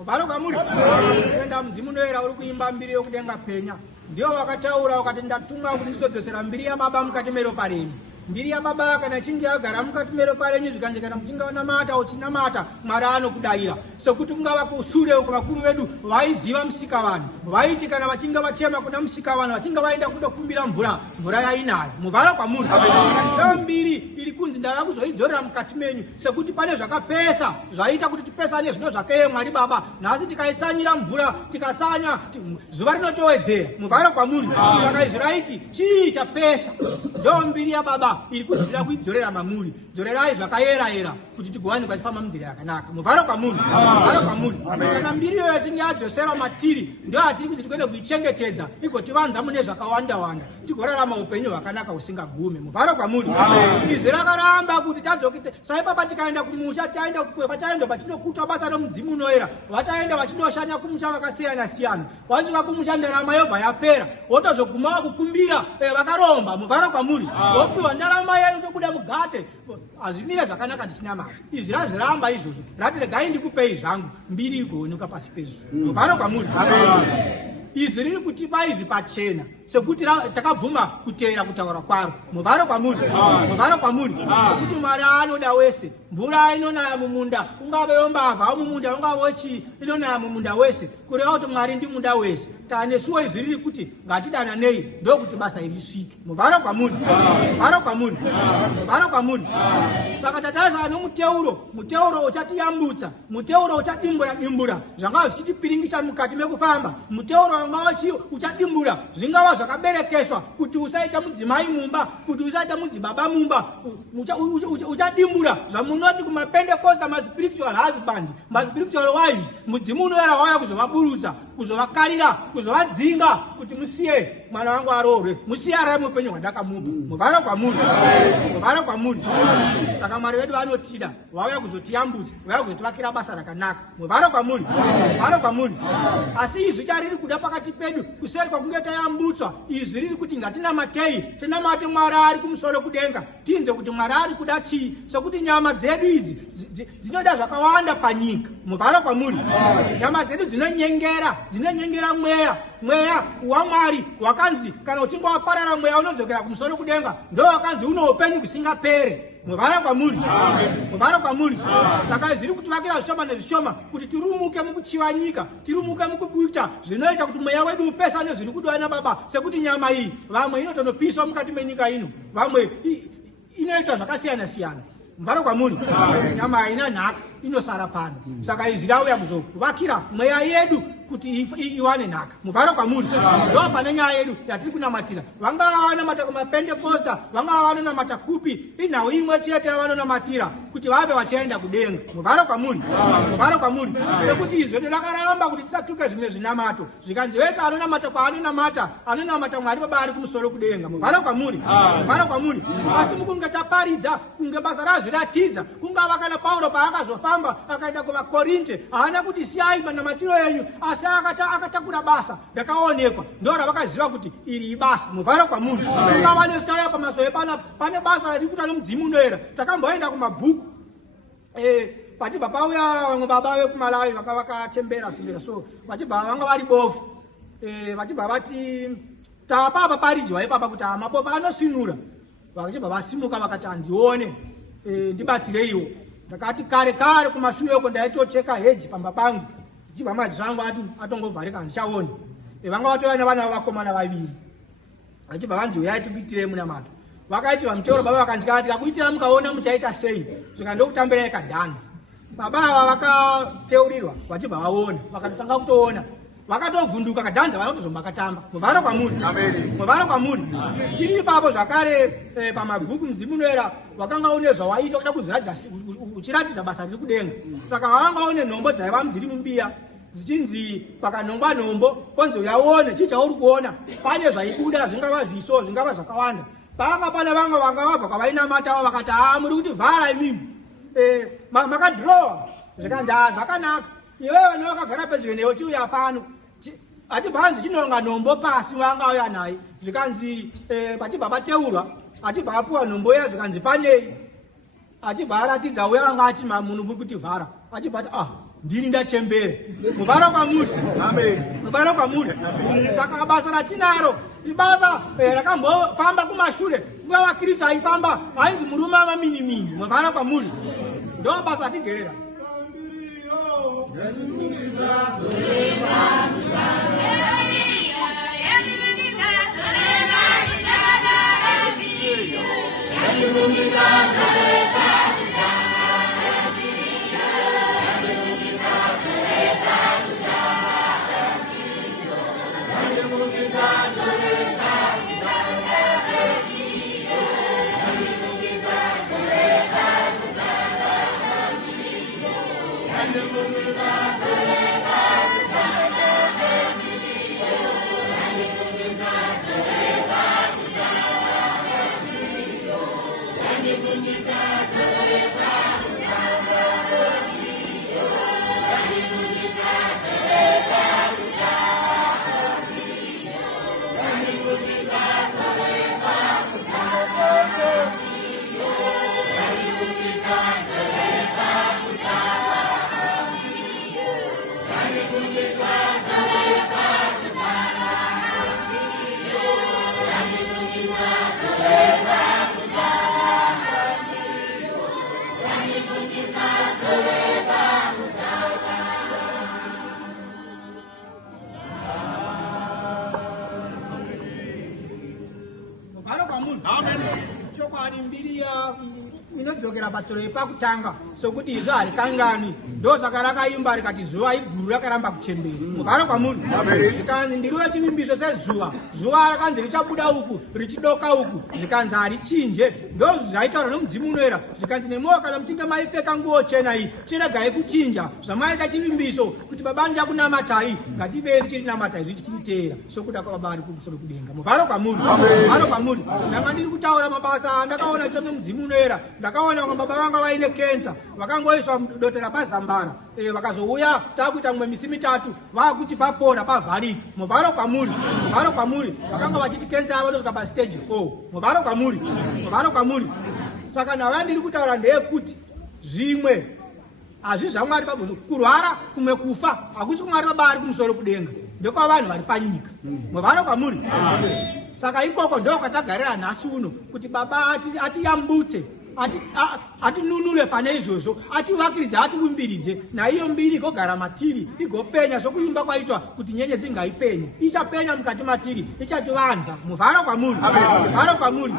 Mubaro kamuri. Enda mzimu noera uri kuimba mbiri yokudenga penya. Ndio wakataura wakati ndatunga kuti ndizodzosera mbiri ya baba mukati mero pareni. Mbiri ya baba kana chingi agara mukati mero parenyu zvikanje kana muchinga wanamata uchinamata Mwari anokudayira. Sokuti kungava kushure uko vakuru vedu vaiziva musikavani. Vaiti kana vachinga vachema kuna musikavani vachinga vaenda kundokumbira mvura yainayo. Muvharo kwamuri. Ndiyo mbiri iri kunzi ndava kuzoidzorera mukati menyu sekuti pane zvakapesa zvaita kuti tipesane zvino zvakeye Mwari Baba. Nhasi tikaitsanyira mvura tikatsanya zuva rinotowedzera. Muvharo kwamuri. Saka Israiti chii chapesa. Ndiyo mbiri ya baba iri kudzira kuidzorera mamuri. Dzorerai zvakayera kuti tigowanikwa tifamba munzira yakanaka. Muvharo kwamuri. Muvharo kwamuri. Kana mbiri iyoyo yachinge yadzosera matiri ndio atiri kuti tikwende kuichengetedza igotivanza mune zvakawanda tigorarama upenyu hwakanaka husingagume. Muvharo kwamuri. Izi rakaramba kuti tadzokite saipapa tikaenda kumusha taenda pachaenda patinokutwa basa romudzimu unoera vachaenda vachinoshanya kumusha vakasiyana vasvika kumusha ndarama yobva yapera wotozogumawa kukumbira vakaromba. Muvharo kwamuri. Wopiwa ndarama yenu tobuda mugate azvimire zvakanaka tichinamata. Izvi razviramba izvozvo rati regai ndikupei zvangu mbiri igooneka pasi pezuva. Muvharo kwamuri. Izvi riri kutipa izvi pachena sekuti takabvuma kuteera kutaura kwaro. Muvharo kwamuri. Muvharo kwamuri. Sekuti Mwari anoda wese. Mvura inonaya mumunda ungave yombavha mumunda ungave chii inonaya mumunda wese kureva kuti Mwari ndimunda wese. Tanesuwo izvi riri kuti ngatidananei ndokuti basa iri risvike. Muvharo kwamuri. Muvharo kwamuri. Muvharo kwamuri. Saka tataisa muteuro uchatiyambutsa, muteuro uchadimbura zvangava zvichitipiringisa mukati mekufamba, muteuro wangava uchadimbura zvingava zvakaberekeswa kuti usaita mudzimai mumba, kuti usaita mudzibaba mumba, uchadimbura zvamunoti kumapentecosta maspiritual husband, maspiritual wives. Mudzimu unoera wauya kuzovaburutsa, kuzovakarira, kuzovadzinga kuti musiye mwana wangu aroorwe, musiye ararame upenyu hwandakamupa. Muvharo kwamuri. Muvharo kwamuri. Saka Mwari wedu vanotida vauya kuzotiyambutsa, vauya kuzotivakira basa rakanaka. Muvharo kwamuri. Muvharo kwamuri. Asi izvi chariri kuda pakati pedu kuseri kwakunge tayambutswa izvi riri kuti ngatinamatei tinamate Mwari ari kumusoro kudenga tinze kuti Mwari ari kuda chii sekuti nyama dzedu idzi dzinoda zvakawanda panyika. Muvharo kwamuri. Nyama dzedu dzinonyengera mweya waMwari wakanzi kana uchinge waparara mweya unodzokera kumusoro kudenga ndo wakanzi uno upenyu kusingapere. Muvharo kwamuri. Muvharo kwamuri. Saka zviri kutivakira zvishoma nezvishoma kuti tirumuke mukuchiva nyika, tirumuke mukubuta zvinoita kuti mweya wedu upesane zviri kudiwa naBaba sekuti nyama iyi vamwe inotonopiswa mukati menyika ino, vamwe inoitwa zvakasiyana. Muvharo kwamuri. Nyama haina nhaka inosara pano. Saka izvi rauya kuzovakira mweya yedu kuti iwane nhaka. Muvharo kwamuri. Ndo pane nyaya yedu yatiri kunamatira. Vangava vanamata kumapentecosta, vangava vanonamata kupi, inhau imwe chete yavanonamatira kuti vave vachienda kudenga. Muvharo kwamuri. Muvharo kwamuri. Sekuti izvi rakaramba kuti tisatuke zvimwe zvinamato zvikanzi wese anonamata anonamata Mwari Baba ari kumusoro kudenga. Muvharo kwamuri. Muvharo kwamuri. Asi mukunge taparidza kunge basa razviratidza kungava kana Paulo paakazofamba akaenda kuvakorinte haana kuti siyai manamatiro enyu asi akatakura basa rakaonekwa ndo ravakaziva kuti iri ibasa. Muvharo kwamuri. Ungava nezitaya pamasoe pane basa ratikuta nomudzimu unoera takamboenda kumabhuku vachibva pauya vamwe baba vekuMalawi vakachembera so vachibva vanga vari bofu vachibva vati tapapa paridzwa ipapa kuti mabofu anosinura vachibva vasimuka vakati handione ndibatsireiwo. Ndakati kare kumashure uko ndaitocheka heji pamba pangu chibva madziso angu atongovharika handichaoni. Vanga vatoya nevana vavakomana vaviri vachibva vanzi uyai tikuitirei munamato. Vakaitirwa muteuro baba vakanzi kana tikakuitira mukaona muchaita sei zvika ndokutambirai kadhanzi. Baba ava vakateurirwa vachibva vaona vakatotanga kutoona vakatovhunduka kadhanza vanotozomba katamba. Muvharo kwamuri. Muvharo kwamuri. Tiri ipapo zvakare pamabhuku mudzimu unoera wakanga une zvawaita kuda uchiratidza basa riri kudenga. Saka wakanga une nhombo dzaiva dziri mumbiya dzichinzi pakanhongwa nhombo konzi uyaone chii chauri kuona pane zvaibuda zvingava zviso zvingava zvakawanda. Panga pane vamwe vanga vabva kwavainamatawo vakati muri kuti vhara imimi makadhirowa zvikanzi zvakanaka iwewe vanhu vakagara pedyo newe chiuya pano achibva anzi chinonga nhombo pasi vanga auya naye zvikanzi pachibva pateurwa achibva apuwa nhombo iya zvikanzi panei achibva aratidza uya anga ati munhu muri kuti vhara achibva ati ndini ndachembera. Mubara kwamuri. Amen. Mubara kwamuri. Saka basa ratinaro ibasa rakambofamba kumashure nguva vaKristu aifamba ainzi murume amaminimini. Mubara kwamuri. Ndo basa ratigerera. Chokwadi mbiri inodzokera patsoro yepakutanga sokuti izo harikangani ndo saka rakaimba rikati zuva iguru rakaramba kuchembera. Mugaro kwamuri. Zvikanzi ndiriwe chivimbiso sezuva, zuva rakanzi richabuda uku richidoka uku, zvikanzi harichinje. Ndo zvaitaurwa nomudzimu unoera zvikanzi nemowo kana muchinge maipfeka nguo chena iyi chiregai kuchinja zvamaita chivimbiso kuti baba ndichakunamatai ngativei tichirinamatai zvichitiriteera sokuda kwababa ari kumusoro kudenga. Mugaro kwamuri. Mugaro kwamuri. Ndanga ndiri kutaura mabasa andakaona chiita nomudzimu unoera. Ndakaona vamwe baba vanga vaine kensa vakangoiswa dotera pazambara vakazouya takuita mwe misi mitatu vakuti papora pavharika. Muvharo kwamuri. Muvharo kwamuri. Vakanga vachiti kensa yavo ndosvika pastage 4. Muvharo kwamuri. Muvharo kwamuri. Saka navaya ndiri kutaura ndeyekuti zvimwe hazvi zvaMwari baba, kurwara kumwe kufa hakusi kuMwari baba ari kumusoro kudenga, ndekwa vanhu vari panyika. Muvharo kwamuri. Saka ikoko ndo kwatagarira nhasi uno kuti baba atiyambutse, atinunure pane izvozvo, ativakiridze, atiumbiridze, naiyo mbiri igogara matiri igopenya sokuimba kwaitwa kuti nyenyedzi ngaipenye, ichapenya mukati matiri, ichativanza. Muvharo kwamuri. Muvharo kwamuri.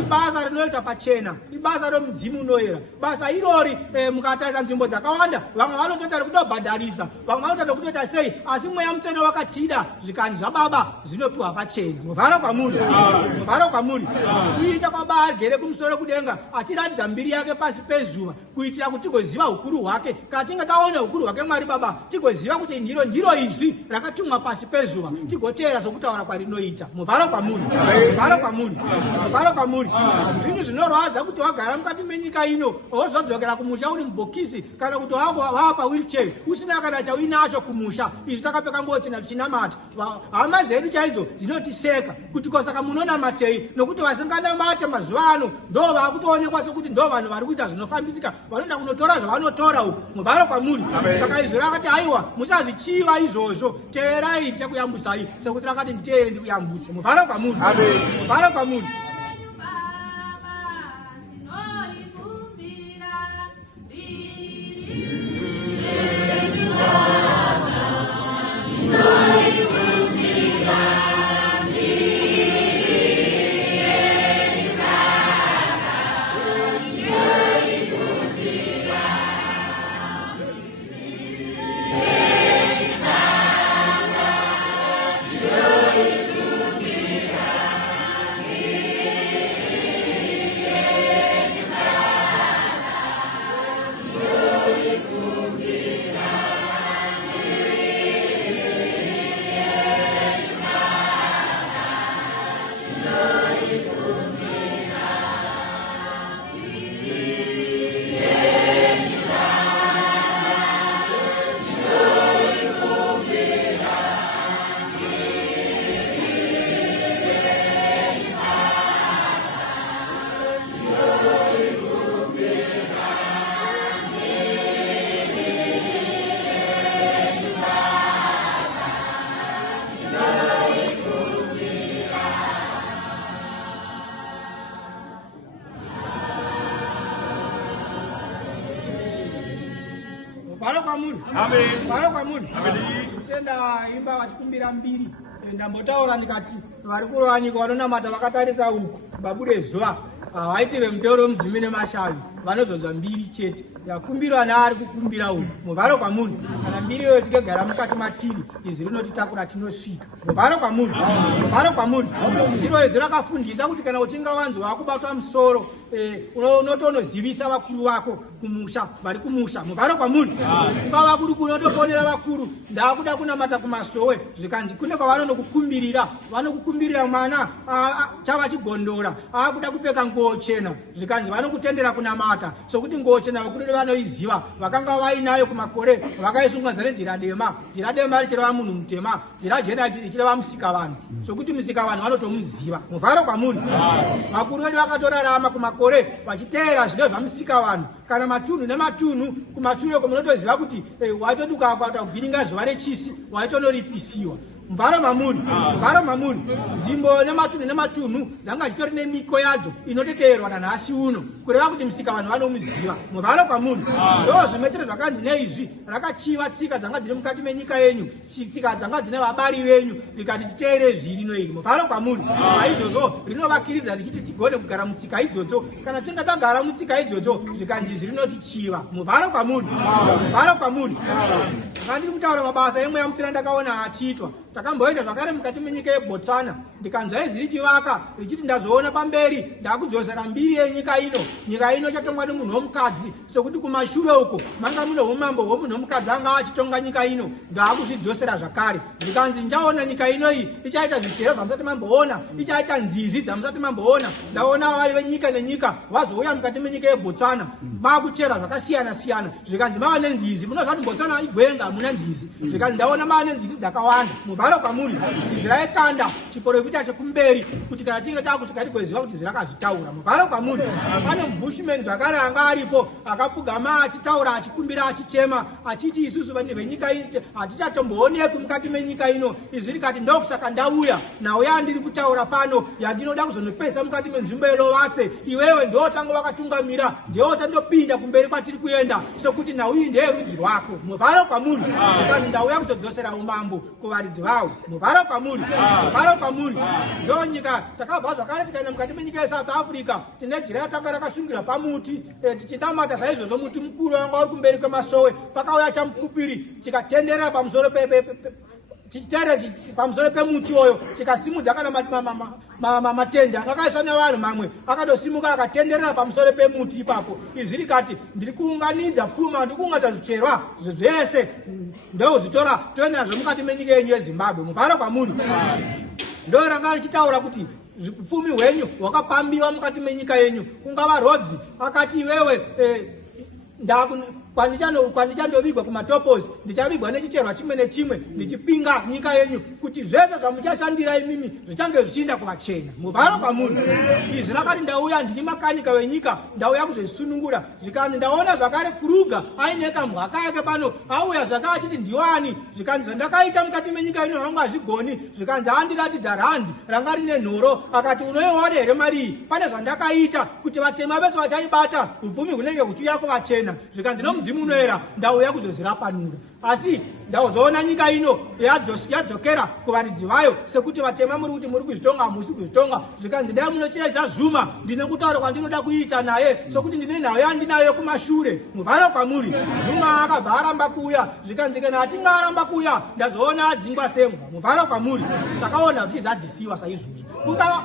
Ibasa rinoita pachena, ibasa romudzimu unoera. Basa irori mukatarisa nzvimbo dzakawanda vamwe vanotoita kutobhadharisa, vamwe vanotoita kutoita sei, asi mweya mutsvene wakatida zvikanzi zvababa zvinopiwa pachena. Muvharo kwamuri. Muvharo kwamuri. Kuita kwababa agere kumusoro kudenga achiratidza mbiri yake pasi pezuva kuitira kuti tigoziva ukuru hwake. Kana tinge taona ukuru hwake Mwari baba tigoziva kuti ndiro izvi rakatumwa pasi pezuva tigoteera sokutaura kwarinoita. Muvharo kwamuri. Muvharo kwamuri. Muvharo kwamuri. Zvinhu zvinorwadza kuti wagara mukati menyika ino wozodzokera kumusha uri mubhokisi kana kuti wava pawheelchair usina kana chauinacho kumusha. Izvi takapfeka nguo chena tichinamata. Hama dzedu chaidzo dzinotiseka kuti kosaka munonamatei, nokuti vasinganamate mazuva ano ndo vakutoonekwa sokuti ndo vanhu vari kuita zvinofambisika, vanoenda kunotora zvavanotora uku. Muvharo kwamuri. Saka izvo rakati aiwa musazvichiva izvozvo, teerai tichakuyambusai sekuti rakati nditeere ndikuyambutse. Muvharo kwamuri. Muvharo kwamuri. Amen. Muvharo kwamuri. Amen. Tenda imba vachikumbira mbiri. Ndambotaura ndikati vari kurowanika vanonamata vakatarisa uku babude zuva vaitire mutoro mudzimi nemashavi vanozonzwa mbiri chete yakumbirwa naari kukumbira uku. Muvharo kwamuri. Kana mbiri iyoyo tikagara mukati matiri izvi rinotitakura tinosvika. Muvharo kwamuri. Muvharo kwamuri. Ndiro izvi rakafundisa kuti kana uchinga wanzwa wakubatwa musoro unotonozivisa vakuru vako kumusha vari kumusha. Muvharo kwamuri. Ungava kuri kunotoponera vakuru ndakuda kunamata kumasowe zvikanzi kune kwavanonokukumbirira vanokukumbirira mwana chava chigondora akuda kupfeka nguo chena zvikanzi vanokutendera kunamata sokuti nguo chena vakuru vanoiziva vakanga vainayo kumakore vakaisunganza nenjira dema. Njira dema richireva munhu mutema, njira jena richireva musika vanhu sokuti musika vanhu vanotomuziva. Muvharo kwamuri. Vakuru vedu vakatorarama kumakore vachiteera zvino zvamusika vanhu kana matunhu nematunhu kumashure munotoziva kuti waitoti ukakwata kuvhiringa zuva rechisi waitonoripiswa. Muvharo mamuri. Muvharo mamuri. Nzvimbo nematunhu nematunhu dzanga dzitori nemiko yadzo inoteteerwa nanhasi uno kureva kuti musika vanhu vanomuziva. Muvharo kwamuri. Ndo zvimetere zvakanzi neizvi rakachiva tsika dzanga dziri mukati menyika yenyu, tsika dzanga dzine vabari venyu rikati titeere zvirino iri. Muvharo kwamuri. Saizvozvo rinovakiridza richiti tigone kugara mutsika idzodzo. Kana tinge tagara mutsika idzodzo zvikanzi izvi rinotichiva. Muvharo kwamuri. Muvharo kwamuri. Ndiri kutaura mabasa emweya mutsvina ndakaona achiitwa. Takamboenda zvakare mukati menyika yeBotswana ndikanzwa izvi richivaka richiti ndazoona pamberi ndakudzosera mbiri yenyika ino. Nyika ino chatongwa nemunhu womukadzi sokuti kumashure uko manga muno umambo hwomunhu womukadzi anga achitonga nyika ino ndakuzvidzosera zvakare. Ndikanzi ndaona nyika ino iyi ichaita zvichero zvamusati mamboona, ichaita nzizi dzamusati mamboona. Ndaona vari venyika nenyika vazouya mukati menyika yeBotswana vakuchera zvakasiyana siyana zvikanzi mava nenzizi. Munozvati Botswana igwenga hamuna nzizi zvikanzi ndaona mava nenzizi dzakawanda. Muvharo kwamuri. Izvi raikanda chiprofita chekumberi kuti kana tinge takusvika tigoziva kuti zvirakazvitaura. Muvharo kwamuri. Pane mubushman zvakare anga aripo akapfugama achitaura achikumbira achichema achiti isusu vanhu venyika ino hatichatomboonekwi mukati menyika ino. Izvi rikati ndokusaka ndauya nawe yandiri kutaura pano yandinoda kuzonopedza mukati menzvimbo yelovatse. Iwewe ndotanga wakatungamira ndotandopinda kumberi kwatiri kuenda sokuti nauyi ndeyerudzi rwako. Muvharo kwamuri. Kandi ndauya kuzodzosera umambo kuvaridzi vavo. Muvharo kwamuri. Muvharo kwamuri. Ndo nyika takabva zvakare tikaenda mukati menyika yeSouth Africa tine jira yatanga rakasungira pamuti tichinamata saizvozvo muti mukuru wanga uri kumberi kwemasowe pakauya chamupupiri chikatenderera pamusoro pamusoro pemuti oyo chikasimudza kana matende akakaiswa nevanhu mamwe akadosimuka akatenderera pamusoro pemuti ipapo. Izvi rikati ndiri kuunganidza pfuma ndiri kuunganidza zvicherwa zvese ndozvitora toendera mukati menyika yenyu yeZimbabwe. Muvharo kwamuri. Ndo ranga richitaura kuti upfumi hwenyu hwakapambiwa mukati menyika yenyu. Kungava rodzi akati iwewe kwandichandovigwa kumatopos ndichavigwa nechicherwa chimwe nechimwe ndichipinga nyika yenyu kuti zvese zvamuchashandira imimi zvichange zvichienda kuvachena. Muvharo kwamuri. Izvi rakati ndauya ndiri makanika wenyika ndauya kuzozvisunungura zvikanzi ndaona zvakare Kruger aine kamhaka yake pano auya zvakare achiti ndiwani zvikanzi zvandakaita mukati menyika ino vangu hazvigoni zvikanzi andiratidza randi ranga rine nhoro akati unoiona here mari iyi pane zvandakaita kuti vatema vese vachaibata upfumi hunenge huchiuya kuvachena zvikanzi nomudzimu unoera ndauya kuzozvirapanura. Asi ndazoona nyika ino yadzokera kuvaridzi vayo sekuti vatema muri kuti muri kuzvitonga hamusi kuzvitonga zvikanzi ndai munocheedza Zuma ndine kutaura kwandinoda kuita naye sokuti ndine nhau yandinayo kumashure. Muvharo kwamuri. Zuma akabva aramba kuuya zvikanzi kana atinga aramba kuuya ndazoona adzingwa sembwa. Muvharo kwamuri. Takaona zvichizadzisiwa saizvozvo kungava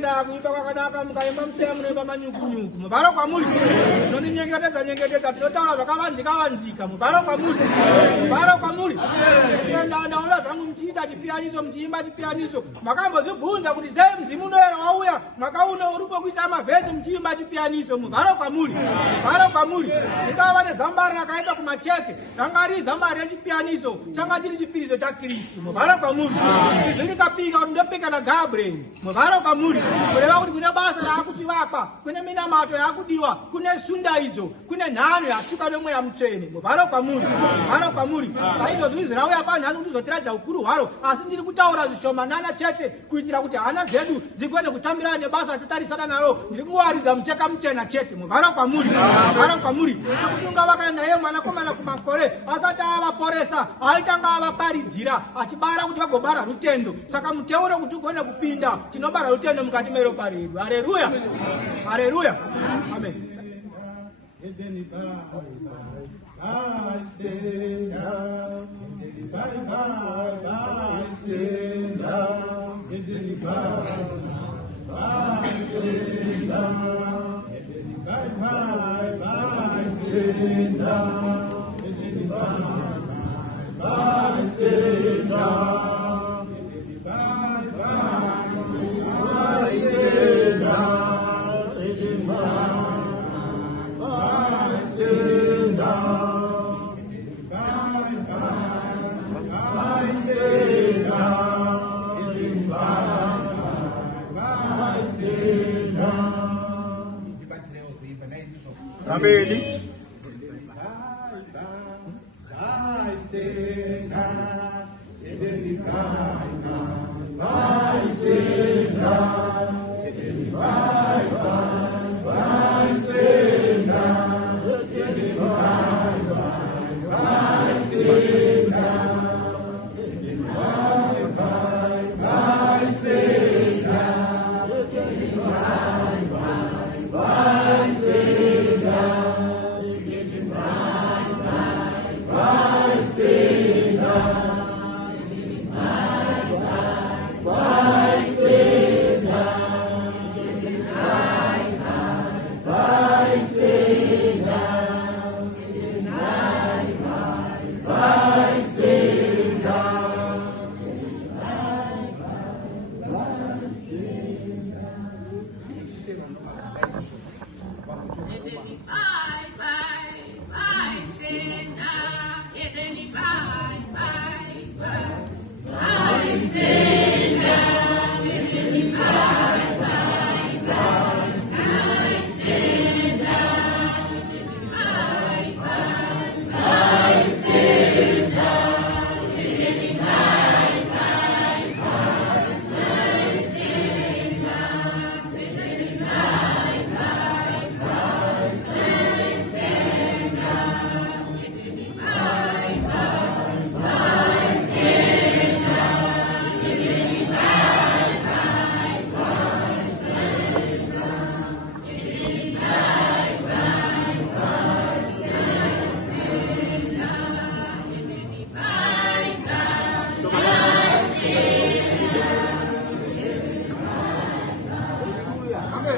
Mukenda kuimba kwakanaka mukaimba mutemo munoimba manyukunyuku. Mubaro kwamuri. Nonyengetedza tinotaura zvakavanzika. Mubaro kwamuri. Mubaro kwamuri. Ndaona zvangu muchiita chipiyaniso muchiimba chipiyaniso. Makambozvibvunza kuti sei Mzimu Munoyera wauya mwakauna uripo kuisa mavhesi muchiimba chipiyaniso. Mubaro kwamuri. Mubaro kwamuri. Ndingava nezambari rakaita kumacheke. Ranga riri zambari rechipiyaniso. Changa chiri chipiriso chaKristu. Mubaro kwamuri. Izvi rikapika kuti ndopika naGabriel. Mubaro kwamuri. Kureva kuti kune basa raakuchivakwa, kune minamato yakudiwa, kune sunda idzo, kune nhano yasuka nomweya mutsvene. Mubaro kwamuri. Mubaro kwamuri. Saizvozvi zvirauya panhasi kuti zvotiradza ukuru hwaro, asi ndiri kutaura zvishomanana chete kuitira kuti hana dzedu dzigone kutambirana nebasa ratatarisana naro. Ndiri kungowaridza mucheka muchena chete. Mubaro kwamuri. Mubaro kwamuri. Sekuti ungavaka naye mwanakomana kumakore asati avaporesa, aitanga avaparidzira achibara kuti vagobara rutendo. Saka muteuro kuti ugone kupinda, tinobara rutendo mukati meropa redu. Haleluya. Haleluya. Amen. Amen.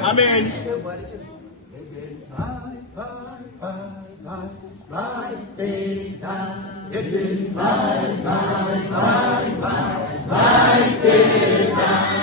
Amen. Bye,